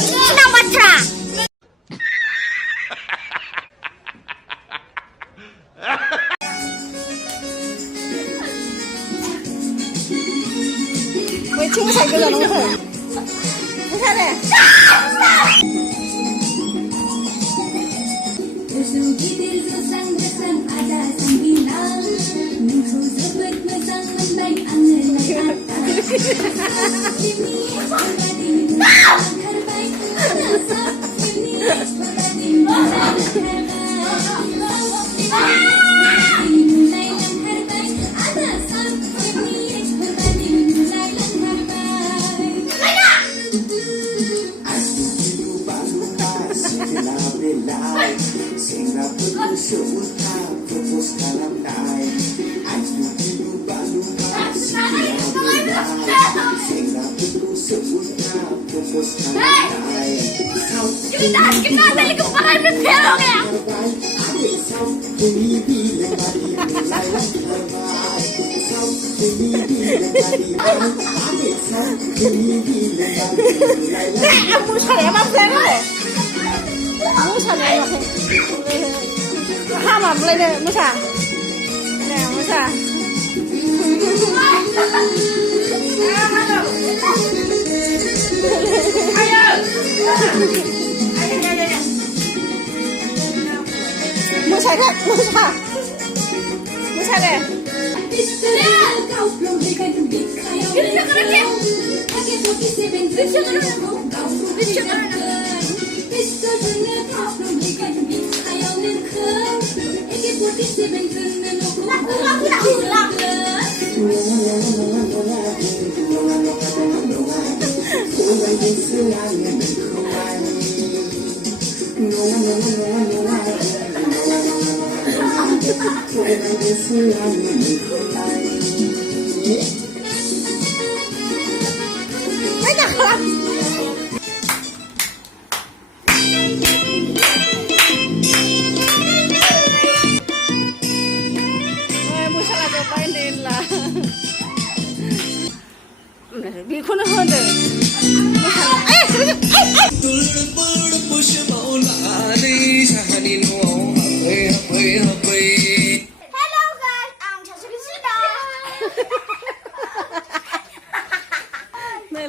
Senang batra. Wei cuma saya kerja nongkrong. Bukan deh. Kita dari kepala berpelong ya. Kamu saya mampu nggak? Kamu saya mampu. Hama boleh deh, Musa. Nih, Musa. Musa deh, Musa. Musa deh.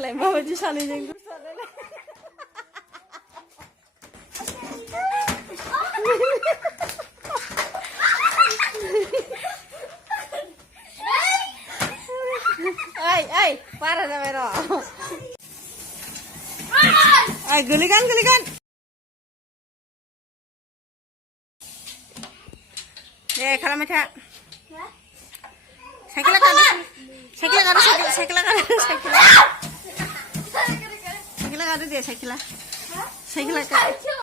Lại bao nhiêu sao lên nhanh Ay, para na meron. Ay, guligan. Eh, kalau macam. Sakit lah. Sakit lah.